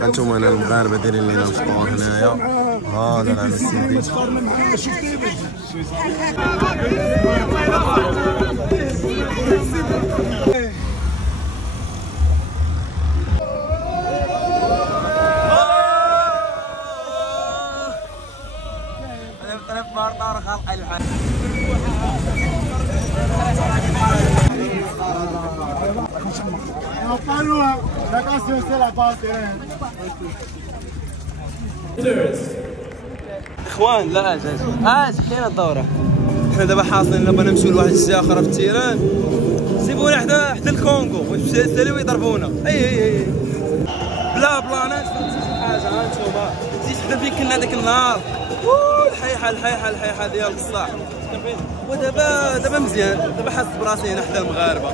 هانتوما هنا المغاربه دايرين لينا الفطور هنايا. هذا العام السيدي اخوان. لا اجي كاينه الدوره. حنا دابا حاصلين بغينا نمشيو لواحد الجهه اخرى في التيران، سيبونا حدا الكونغو واش يساليو يضربونا. اي بلا بلانات شي حاجه. ها انتوما جيت حدا فين كنا داك النهار، الحيحه ديال الصاح. ودابا مزيان، دابا حاسس براسي هنا حدا المغاربه.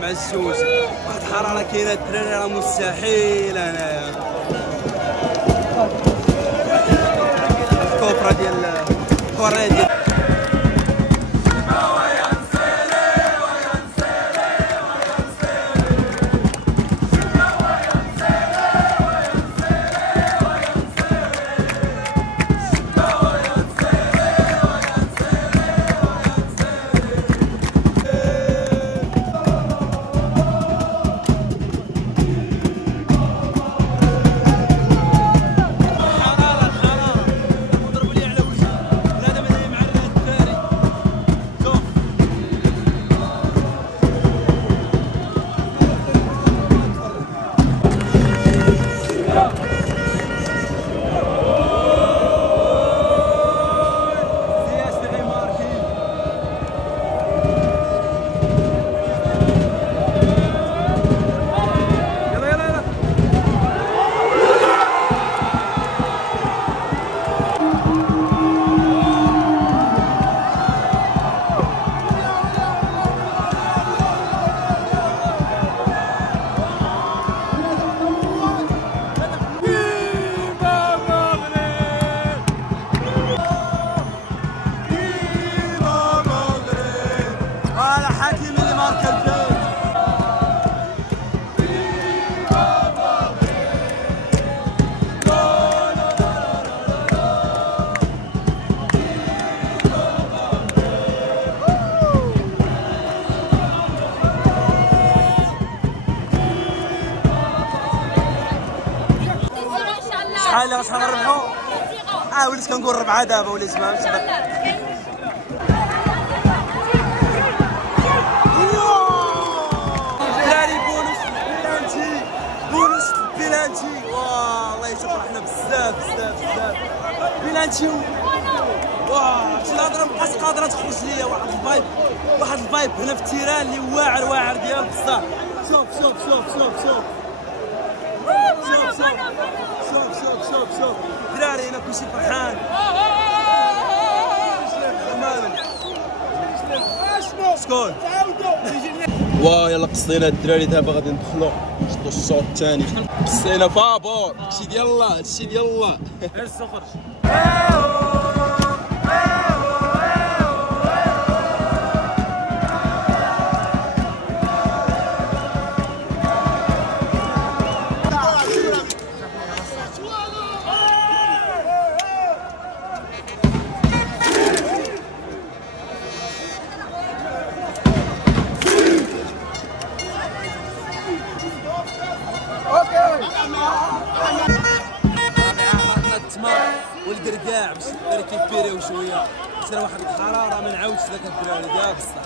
مع الشوش واحد الحراره كاينه الدراري راه مستحيل. هنايا الكوبرا ديال الكوري ديال شحال اللي غنصحى نربحو؟ وليت كنقول 4 دابا وليت ما فهمتش. دراري بونوس بيلانتي والله يتفرحنا بزاف بيلانتي. واه شي الهضره مابقاش قادره تخرج ليا. واحد الفايب هنا في التيران اللي واعر ديال بصح. شوف دراري هنا كلشي فرحان. شكون؟ واه يلا قصينا الدراري دابا غادي ندخلوا نشدوا الشوط الثاني. قصينا فابور هادشي ديال الله هادشي ديال الله. غير الصفر. والقرقاع باش الدراري كيبيريو شويه صرا واحد الحراره ما نعاودش ذاك الدراري ديال بصح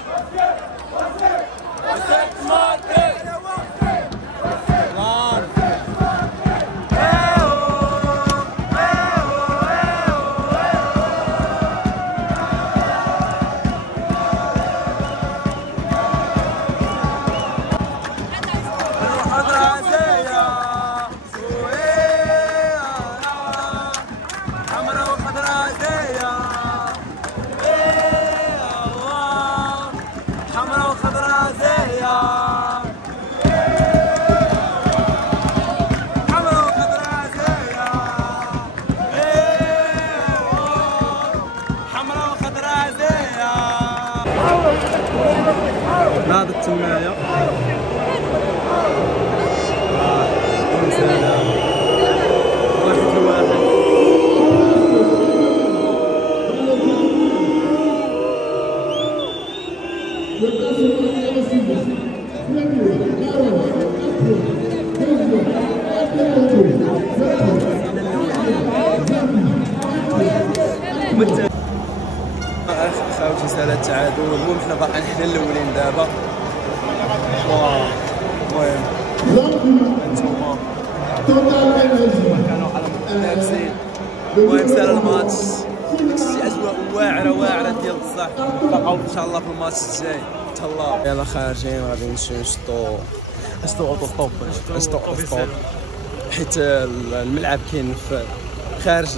هذا التماية خاوتي رسالة تعادل. المهم حنا باقيين حنا الاولين دابا. المهم هانتوما كانوا على منافسين. المهم سال الماتش داكشي اجواء واعره ديال بصح. نلقاو ان شاء الله في الماتش الجاي. تهلاو يلا خارجين غادي نمشيو نشطو اوطوستوب حيت الملعب كاين في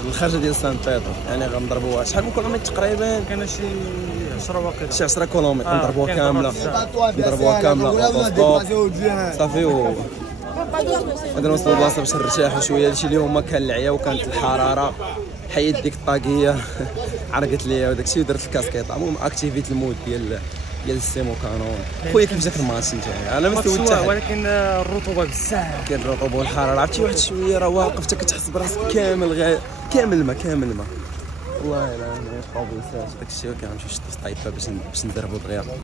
الخارجه ديال سان بيدرو يعني غنضربوها شحال من كيلومتر تقريبا كاين شي 10 واقيلا شي 10 كيلومتر نضربوها كامله اوطوستوب صافي غادي نوصلوا لبلاصه باش نرتاحوا شويه. هادشي اليوم ما كان العيا وكانت الحراره حيد ديك الطاقيه عرقت ليا وداكشي ودرت الكاسكيطه. المهم اكتيفيت المود ديال السيمو كانون. خويا كيف جاك الماتش نتايا؟ انا ما سولتش ولكن الرطوبه بزاف كاين الرطوبه والحراره عرفتي واحد شويه راه واقف حتى كتحس براسك كامل الماء والله الا خويا داكشي كنمشي نشد في الطايفه باش ندربوا دغيا.